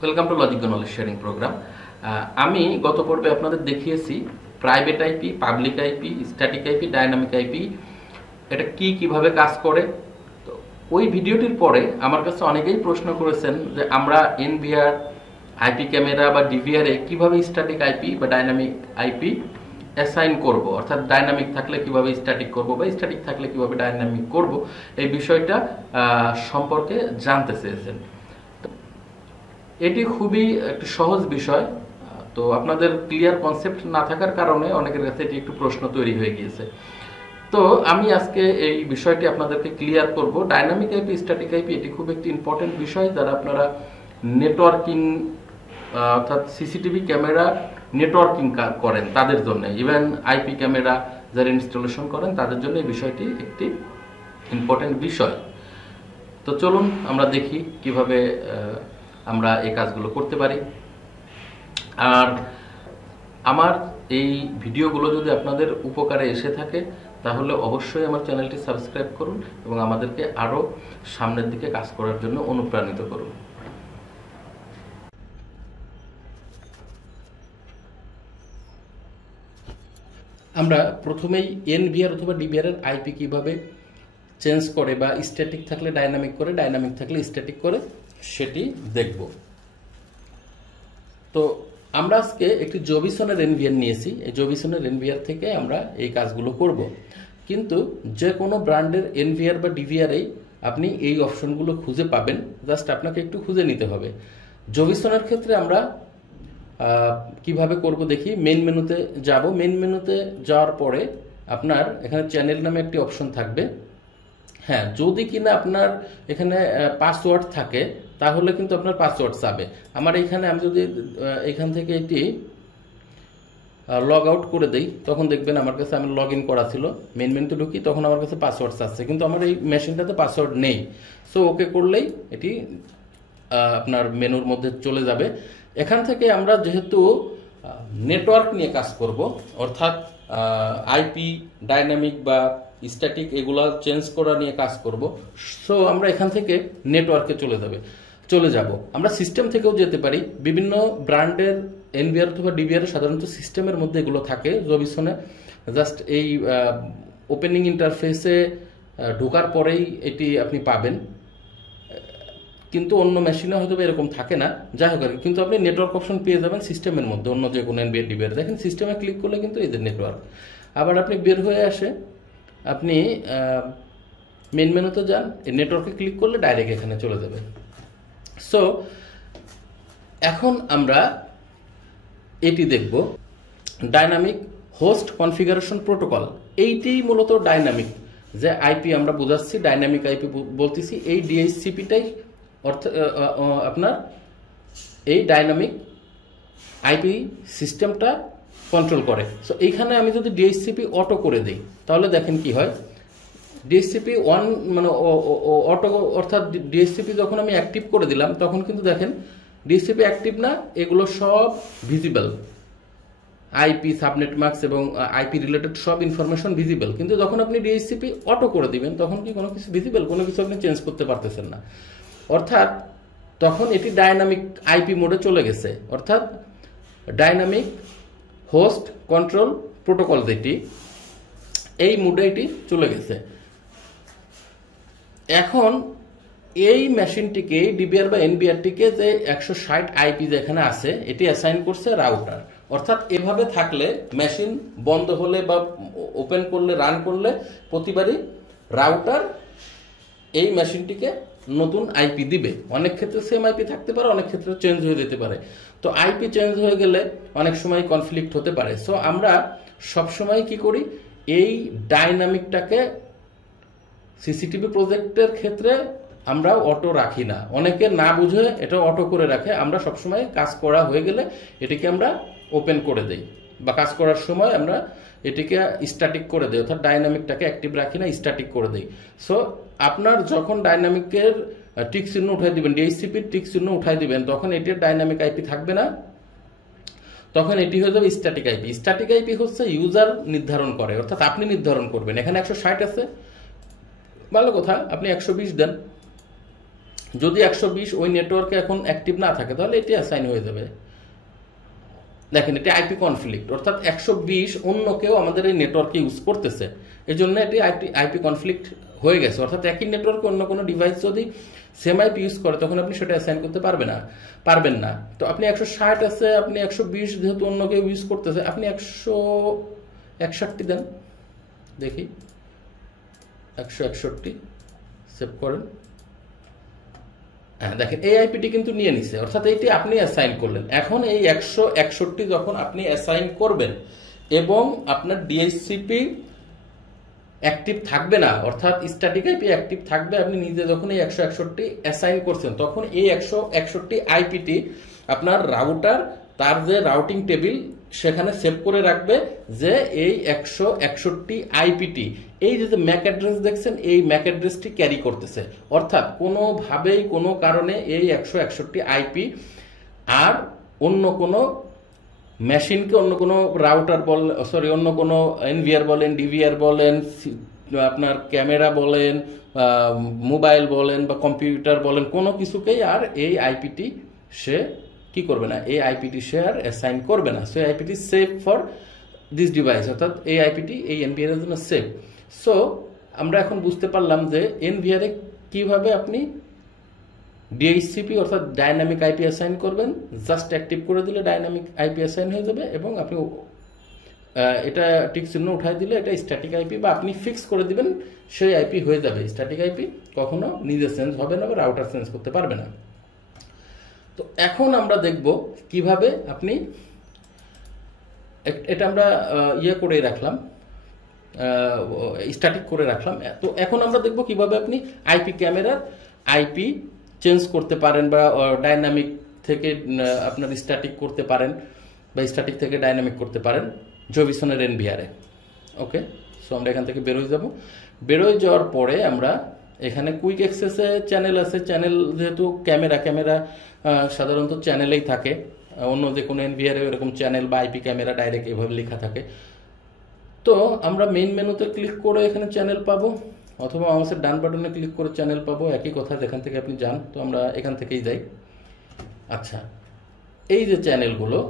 Welcome to LogicGo knowledge sharing program. আমি গত পর্বে আপনাদের দেখিয়েছি private IP, public IP, static IP, dynamic IP এটা কিভাবে কাজ করে। তো ওই ভিডিওটির পরে আমার কাছে অনেকেই প্রশ্ন করেছেন যে আমরা NVR, আইপি ক্যামেরা বা DVR এ কিভাবে স্ট্যাটিক আইপি বা ডাইনামিক আইপি অ্যাসাইন করব, অর্থাৎ ডাইনামিক থাকলে কিভাবে স্ট্যাটিক করব বা স্ট্যাটিক থাকলে কিভাবে ডাইনামিক করব, এই বিষয়টা সম্পর্কে জানতে চেয়েছেন। এটি খুবই একটি সহজ বিষয়, তো আপনাদের ক্লিয়ার কনসেপ্ট না থাকার কারণে অনেকের কাছে এটি একটু প্রশ্ন তৈরি হয়ে গিয়েছে। তো আমি আজকে এই বিষয়টি আপনাদেরকে ক্লিয়ার করব। ডাইনামিক আইপি, স্ট্যাটিক আইপি এটি খুব একটি ইম্পর্টেন্ট বিষয় যারা আপনারা নেটওয়ার্কিং অর্থাৎ সিসিটিভি ক্যামেরা নেটওয়ার্কিং করেন তাদের জন্য, ইভেন আইপি ক্যামেরা যারা ইনস্টলেশন করেন তাদের জন্য এই বিষয়টি একটি ইম্পর্টেন্ট বিষয়। তো চলুন আমরা দেখি কিভাবে আমরা এই কাজগুলো করতে পারি। আর আমার এই ভিডিওগুলো যদি আপনাদের উপকারে এসে থাকে তাহলে অবশ্যই আমার চ্যানেলটি সাবস্ক্রাইব করুন এবং আমাদেরকে আরও সামনের দিকে কাজ করার জন্য অনুপ্রাণিত করুন। আমরা প্রথমেই NVR অথবা DVR এর আইপি কিভাবে চেঞ্জ করে বা স্ট্যাটিক থাকলে ডাইনামিক করে, ডাইনামিক থাকলে স্ট্যাটিক করে সেটি দেখব। তো আমরা আজকে একটি জবিসনের NVR নিয়েছি। এই জবিসনের NVR থেকে আমরা এই কাজগুলো করব, কিন্তু যে কোনো ব্র্যান্ডের NVR বা DVR এই আপনি এই অপশনগুলো খুঁজে পাবেন, জাস্ট আপনাকে একটু খুঁজে নিতে হবে। জবিসনের ক্ষেত্রে আমরা কিভাবে করব দেখি। মেইন মেনুতে যাব। মেইন মেনুতে যাওয়ার পরে আপনার এখানে চ্যানেল নামে একটি অপশন থাকবে। হ্যাঁ, যদি কিনা আপনার এখানে পাসওয়ার্ড থাকে তাহলে কিন্তু আপনার পাসওয়ার্ড চাবে। আমার এইখানে আমি যদি এখান থেকে এটি লগ আউট করে দেই তখন দেখবেন আমার কাছে আমি লগ ইন করা ছিল, মেইন মেনুতে ঢুকি তখন আমার কাছে পাসওয়ার্ড চাচ্ছে, কিন্তু আমার এই মেশিনটাতে পাসওয়ার্ড নেই। সো ওকে করলেই এটি আপনার মেনুর মধ্যে চলে যাবে। এখান থেকে আমরা যেহেতু নেটওয়ার্ক নিয়ে কাজ করব, অর্থাৎ আইপি, ডাইনামিক বা স্ট্যাটিক এগুলা চেঞ্জ করা নিয়ে কাজ করব, সো আমরা এখান থেকে নেটওয়ার্কে চলে যাব। আমরা সিস্টেম থেকেও যেতে পারি। বিভিন্ন ব্র্যান্ডের NVR অথবা DVR সাধারণত সিস্টেমের মধ্যে এগুলো থাকে। জবিসনে জাস্ট এই ওপেনিং ইন্টারফেসে ঢোকার পরেই এটি আপনি পাবেন, কিন্তু অন্য মেশিনে হয়তো এরকম থাকে না। যাই হোক, কিন্তু আপনি নেটওয়ার্ক অপশন পেয়ে যাবেন সিস্টেমের মধ্যে, অন্য যে কোনো NVR DVR। দেখেন সিস্টেমে ক্লিক করলে কিন্তু এই যে নেটওয়ার্ক। আবার আপনি বের হয়ে আসে আপনি মেইন মেনুতে যান, এই নেটওয়ার্কে ক্লিক করলে ডাইরেক্ট এখানে চলে যাবে। সো এখন আমরা এটি দেখব, ডাইনামিক হোস্ট কনফিগারেশন প্রোটোকল। এইটি মূলত ডাইনামিক যে আইপি আমরা বোঝাচ্ছি, ডাইনামিক আইপি বলতেছি, এই DHCP-টাই অর্থাৎ আপনার এই ডাইনামিক আইপি সিস্টেমটা কন্ট্রোল করে। সো এইখানে আমি যদি DHCP অটো করে দিই তাহলে দেখেন কি হয়। DHCP অন মানে অটো, অর্থাৎ DHCP যখন আমি অ্যাক্টিভ করে দিলাম তখন কিন্তু দেখেন DHCP অ্যাক্টিভ না, এগুলো সব ভিজিবল। আইপি, সাবনেট মাস্ক এবং আইপি রিলেটেড সব ইনফরমেশন ভিজিবল, কিন্তু যখন আপনি DHCP অটো করে দিবেন তখন কি কোনো কিছু ভিজিবল, কোনো কিছু আপনি চেঞ্জ করতে পারতেছেন না। অর্থাৎ তখন এটি ডাইনামিক আইপি মোডে চলে গেছে, অর্থাৎ ডাইনামিক হোস্ট কন্ট্রোল প্রোটোকল যেটি, এই মোডে এটি চলে গেছে। এখন এই মেশিনটিকে, DVR বা NVR-টিকে যে 160 আইপি যেখানে আছে এটি অ্যাসাইন করছে রাউটার। অর্থাৎ এভাবে থাকলে মেশিন বন্ধ হলে বা ওপেন করলে, রান করলে প্রতিবারই রাউটার এই মেশিনটিকে নতুন আইপি দিবে। অনেক ক্ষেত্রে সেম আইপি থাকতে পারে, অনেক ক্ষেত্রে চেঞ্জ হয়ে যেতে পারে। তো আইপি চেঞ্জ হয়ে গেলে অনেক সময় কনফ্লিক্ট হতে পারে। সো আমরা সবসময় কি করি, এই ডাইনামিকটাকে সিসিটিভি প্রজেক্টের ক্ষেত্রে আমরা অটো রাখি না, অনেকে না বুঝে এটা অটো করে রাখে। আমরা সবসময় কাজ করা হয়ে গেলে এটিকে আমরা ওপেন করে দেই, বা কাজ করার সময় আমরা এটিকে স্ট্যাটিক করে দেই, অর্থাৎ ডাইনামিকটাকে অ্যাক্টিভ রাখি না, স্ট্যাটিক করে দেই। সো আপনার যখন ডাইনামিকের টিক চিহ্ন উঠাই দিবেন, DHCP-র টিক চিহ্ন উঠাই দিবেন, তখন এটির ডাইনামিক আইপি থাকবে না, তখন এটি হয়ে যাবে স্ট্যাটিক আইপি। স্ট্যাটিক আইপি হচ্ছে ইউজার নির্ধারণ করে, অর্থাৎ আপনি নির্ধারণ করবেন। এখানে 160 আছে, ভালো কথা, আপনি 120 দেন। যদি 120 ওই নেটওয়ার্কে এখন অ্যাক্টিভ না থাকে তাহলে এটি অ্যাসাইন হয়ে যাবে। দেখেন এটি আইপি কনফ্লিক্ট, অর্থাৎ 120 অন্য কেউ আমাদের এই নেটওয়ার্কে ইউজ করতেছে, এই জন্য এটি আইপি কনফ্লিক্ট হয়ে গেছে। অর্থাৎ একই নেটওয়ার্কে অন্য কোনো ডিভাইস যদি সেম আইপি ইউজ করে তখন আপনি সেটা অ্যাসাইন করতে পারবেন না। তো আপনি 160 আছে, আপনি 120 যেহেতু অন্য কেউ ইউজ করতেছে, আপনি 161 দেন, দেখি 161 সেভ করেন। হ্যাঁ দেখেন এই আইপিটি কিন্তু নিয়ে নিছে, অর্থাৎ এইটি আপনি অ্যাসাইন করলেন। এখন এই 161 যখন আপনি অ্যাসাইন করবেন এবং আপনার ডিএইচসিপি অ্যাক্টিভ থাকবে না, অর্থাৎ স্ট্যাটিক আইপি অ্যাক্টিভ থাকবে, আপনি নিজে যখন এই 161 অ্যাসাইন করছেন তখন এই 161 আইপিটি আপনার রাউটার তার যে রাউটিং টেবিল সেখানে সেভ করে রাখবে যে এই 161 আইপিটি এই যে ম্যাক অ্যাড্রেস দেখছেন এই ম্যাক অ্যাড্রেসটি ক্যারি করতেছে। অর্থাৎ কোনোভাবেই কোনো কারণে এই 161 আইপি আর অন্য কোনো মেশিনকে, অন্য কোনো রাউটার অন্য কোনো এনভিআর বলেন, ডিভিআর বলেন, আপনার ক্যামেরা বলেন, মোবাইল বলেন বা কম্পিউটার বলেন, কোনো কিছুকেই আর এই আইপিটি সে কি করবে না, এই আইপিটি সে আর অ্যাসাইন করবে না। সো আইপিটি সেভ ফর দিস ডিভাইস, অর্থাৎ এই আইপিটি এই এনভিআর এর জন্য সেভ। সো আমরা এখন বুঝতে পারলাম যে এনভিআর এ কিভাবে আপনি ডিএইচসিপি অর্থাৎ ডাইনামিক আইপি অ্যাসাইন করবেন। জাস্ট অ্যাক্টিভ করে দিলে ডাইনামিক আইপি অ্যাসাইন হয়ে যাবে এবং আপনি এটা টিক চিহ্ন উঠাই দিলে এটা স্ট্যাটিক আইপি বা আপনি ফিক্স করে দিবেন সেই আইপি হয়ে যাবে। স্ট্যাটিক আইপি কখনো নিজে চেঞ্জ হবে না বা রাউটার চেঞ্জ করতে পারবে না। তো এখন আমরা দেখব কিভাবে আপনি এটা আমরা করে রাখলাম, স্ট্যাটিক করে রাখলাম। তো এখন আমরা দেখব কিভাবে আপনি আইপি ক্যামেরার আইপি চেঞ্জ করতে পারেন বা ডাইনামিক থেকে আপনার স্ট্যাটিক করতে পারেন বা স্ট্যাটিক থেকে ডাইনামিক করতে পারেন জবিসনের এনভিআরে। ওকে, সো আমরা এখান থেকে বেরোয় যাব। বেরোয় যাওয়ার পরে আমরা এখানে কুইক অ্যাক্সেসে চ্যানেল আছে। চ্যানেল যেহেতু ক্যামেরা সাধারণত চ্যানেলেই থাকে, অন্য যে কোনো এনভিআরে এরকম চ্যানেল বা আইপি ক্যামেরা ডাইরেক্ট এভাবে লেখা থাকে। তো আমরা মেইন মেনুতে ক্লিক করে এখানে চ্যানেল পাবো, অথবা মাউসের ডান বাটনে ক্লিক করে চ্যানেল পাবো, একই কথা যেখান থেকে আপনি যান। তো আমরা এখান থেকেই যাই। আচ্ছা, এই যে চ্যানেলগুলো,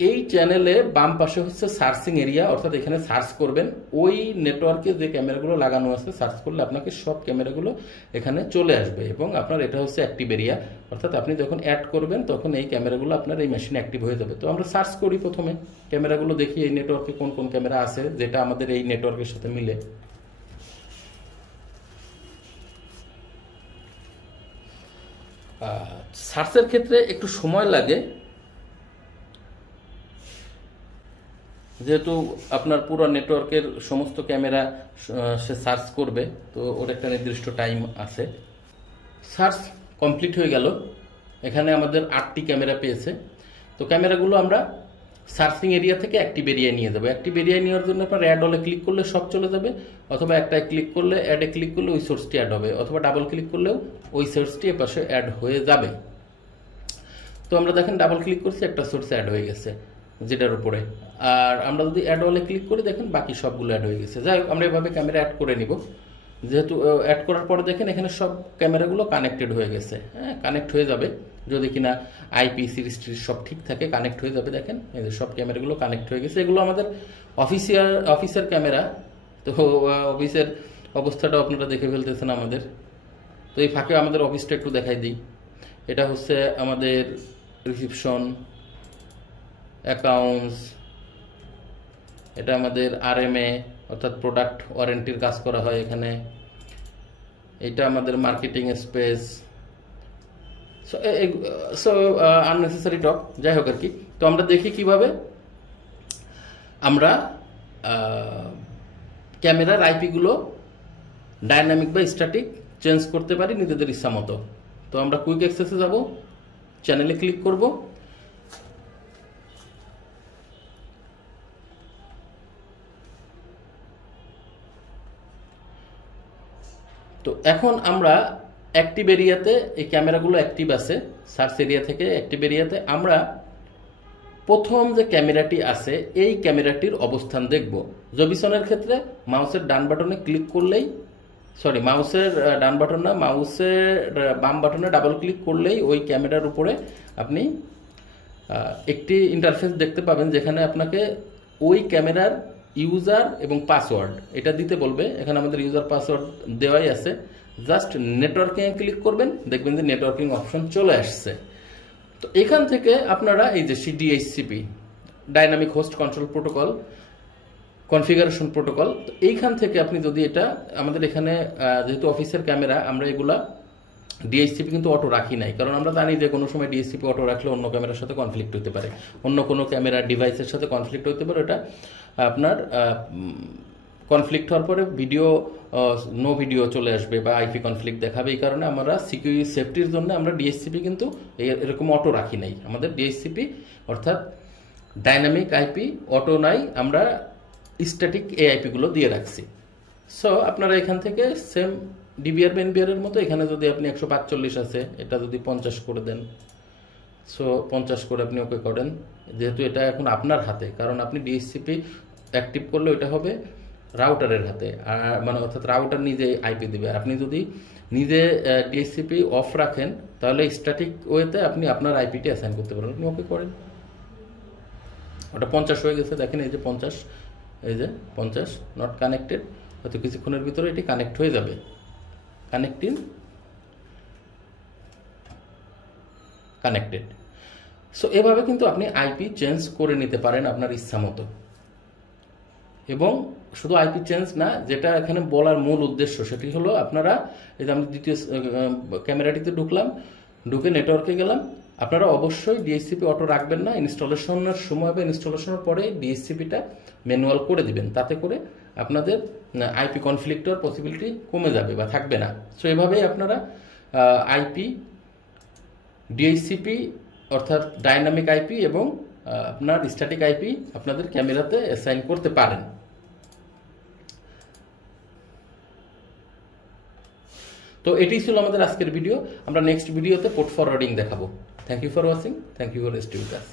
এই চ্যানেলে বাম পাশে হচ্ছে সার্চিং এরিয়া, অর্থাৎ এখানে সার্চ করবেন ওই নেটওয়ার্কে যে ক্যামেরাগুলো লাগানো আছে, সার্চ করলে আপনাকে সব ক্যামেরাগুলো এখানে চলে আসবে এবং আপনার এটা হচ্ছে অ্যাক্টিভ এরিয়া, অর্থাৎ আপনি যখন অ্যাড করবেন তখন এই ক্যামেরাগুলো আপনার এই মেশিনে অ্যাক্টিভ হয়ে যাবে। তো আমরা সার্চ করি, প্রথমে ক্যামেরাগুলো দেখি এই নেটওয়ার্কে কোন কোন ক্যামেরা আছে যেটা আমাদের এই নেটওয়ার্কের সাথে মিলে। সার্চের ক্ষেত্রে একটু সময় লাগে, যেহেতু আপনার পুরো নেটওয়ার্কের সমস্ত ক্যামেরা সে সার্চ করবে, তো ওর একটা নির্দিষ্ট টাইম আছে। সার্চ কমপ্লিট হয়ে গেল। এখানে আমাদের 8টি ক্যামেরা পেয়েছে। তো ক্যামেরাগুলো আমরা সার্চিং এরিয়া থেকে অ্যাক্টিভ এরিয়ায় নিয়ে যাবো। অ্যাক্টিভ এরিয়ায় নেওয়ার জন্য আপনার অ্যাড অলে ক্লিক করলে সব চলে যাবে, অথবা একটায় ক্লিক করলে অ্যাডে ক্লিক করলে ওই সোর্সটি অ্যাড হবে, অথবা ডাবল ক্লিক করলেও ওই সোর্সটি এপাশে অ্যাড হয়ে যাবে। তো আমরা দেখেন ডাবল ক্লিক করছি, একটা সোর্স অ্যাড হয়ে গেছে যেটার উপরে। আর আমরা যদি অ্যাড অলে ক্লিক করি দেখেন বাকি সবগুলো অ্যাড হয়ে গেছে। যাই হোক, আমরা এভাবে ক্যামেরা অ্যাড করে নিব। যেহেতু অ্যাড করার পরে দেখেন এখানে সব ক্যামেরাগুলো কানেক্টেড হয়ে গেছে। হ্যাঁ, কানেক্ট হয়ে যাবে যদি কিনা আইপি সিরিজ সব ঠিক থাকে, কানেক্ট হয়ে যাবে। দেখেন এই যে সব ক্যামেরাগুলো কানেক্ট হয়ে গেছে। এগুলো আমাদের অফিসের ক্যামেরা। তো অফিসের অবস্থাটা আপনারা দেখে ফেলতেছেন আমাদের। তো এই ফাঁকে আমাদের অফিসটা একটু দেখাই দিই। এটা হচ্ছে আমাদের রিসিপশন, অ্যাকাউন্টস, এটা আমাদের আরএমএ অর্থাৎ প্রোডাক্ট ওয়ারেন্টির কাজ করা হয় এখানে। এটা আমাদের marketing space. So unnecessary talk, যাই হোক আর কি। তো আমরা দেখি কিভাবে আমরা ক্যামেরার আইপিগুলো ডাইনামিক বা স্ট্যাটিক চেঞ্জ করতে পারি নিজেদের ইচ্ছা মতো। তো আমরা কুইক অ্যাক্সেসে যাব, চ্যানেলে ক্লিক করব। তো এখন আমরা অ্যাক্টিভ এরিয়াতে, এই ক্যামেরাগুলো অ্যাক্টিভ আছে সার্চ এরিয়া থেকে অ্যাক্টিভ এরিয়াতে, আমরা প্রথম যে ক্যামেরাটি আছে এই ক্যামেরাটির অবস্থান দেখব। জবিসনের ক্ষেত্রে মাউসের ডান বাটনে ক্লিক করলেই সরি মাউসের ডান বাটন না, মাউসের বাম বাটনে ডাবল ক্লিক করলেই ওই ক্যামেরার উপরে আপনি একটি ইন্টারফেস দেখতে পাবেন, যেখানে আপনাকে ওই ক্যামেরার ইউজার এবং পাসওয়ার্ড এটা দিতে বলবে। এখানে আমাদের ইউজার পাসওয়ার্ড দেওয়াই আছে। জাস্ট নেটওয়ার্কিং এ ক্লিক করবেন, দেখবেন যে নেটওয়ার্কিং অপশন চলে আসছে। তো এখান থেকে আপনারা এই যে DHCP dynamic host control protocol configuration protocol, তো এইখান থেকে আপনি যদি এটা আমাদের এখানে যেহেতু অফিসের ক্যামেরা, আমরা এগুলা ডিএইচসিপি কিন্তু অটো রাখি নাই, কারণ আমরা জানি যে কোনো সময় ডিএইচসিপি অটো রাখলে অন্য ক্যামেরার সাথে কনফ্লিক্ট হতে পারে, অন্য কোনো ক্যামেরা ডিভাইসের সাথে কনফ্লিক্ট হতে পারে। এটা আপনার কনফ্লিক্ট হওয়ার পরে ভিডিও নো ভিডিও চলে আসবে বা আইপি কনফ্লিক্ট দেখাবে। এই কারণে আমরা সিকিউরিটি সেফটির জন্য আমরা ডিএইচসিপি কিন্তু এরকম অটো রাখি নাই। আমাদের ডিএইচসিপি অর্থাৎ ডাইনামিক আইপি অটো নাই, আমরা স্ট্যাটিক এআইপি গুলো দিয়ে রাখছি। সো আপনারা এখান থেকে সেম ডিভিআর বা এনভিআর এর মতো এখানে যদি আপনি 145 আছে, এটা যদি 50 করে দেন, সো 50 করে আপনি ওকে করেন। যেহেতু এটা এখন আপনার হাতে, কারণ আপনি ডিএইচসিপি অ্যাক্টিভ করলে এটা হবে রাউটারের হাতে, আর মানে অর্থাৎ রাউটার নিজে আইপি দিবে। আর আপনি যদি নিজে ডিএইচসিপি অফ রাখেন, তাহলে স্ট্যাটিক ওয়েতে আপনি আপনার আইপিটি অ্যাসাইন করতে পারেন। আপনি ওকে করেন, ওটা 50 হয়ে গেছে, দেখেন এই যে 50, এই যে 50 নট কানেক্টেড। হয়তো কিছুক্ষণের ভিতরে এটি কানেক্ট হয়ে যাবে। Connecting connected. সো এভাবে কিন্তু আপনি আইপি চেঞ্জ করে নিতে পারেন আপনার ইচ্ছা মতো। এবং শুধু আইপি চেঞ্জ না, যেটা এখানে বলার মূল উদ্দেশ্য সেটি হলো আপনারা এই যে আমি দ্বিতীয় ক্যামেরাটিতে ঢুকলাম, ঢুকে নেটওয়ার্কে গেলাম, আপনারা অবশ্যই ডিএইচসিপি অটো রাখবেন না। ইনস্টলেশনের সময় বা ইনস্টলেশনের পরে ডিএইচসিপিটা ম্যানুয়াল করে দিবেন, তাতে করে আপনাদের আইপি কনফ্লিক্ট হওয়ার পসিবিলিটি কমে যাবে বা থাকবে না। সো এভাবেই আপনারা আইপি ডিএইচসিপি অর্থাৎ ডাইনামিক আইপি এবং আপনার স্ট্যাটিক আইপি আপনাদের ক্যামেরাতে অ্যাসাইন করতে পারেন। তো এটাই ছিল আমাদের আজকের ভিডিও। আমরা নেক্সট ভিডিওতে পোর্ট ফরওয়ার্ডিং দেখাবো। Thank you for watching, thank you for stay with us.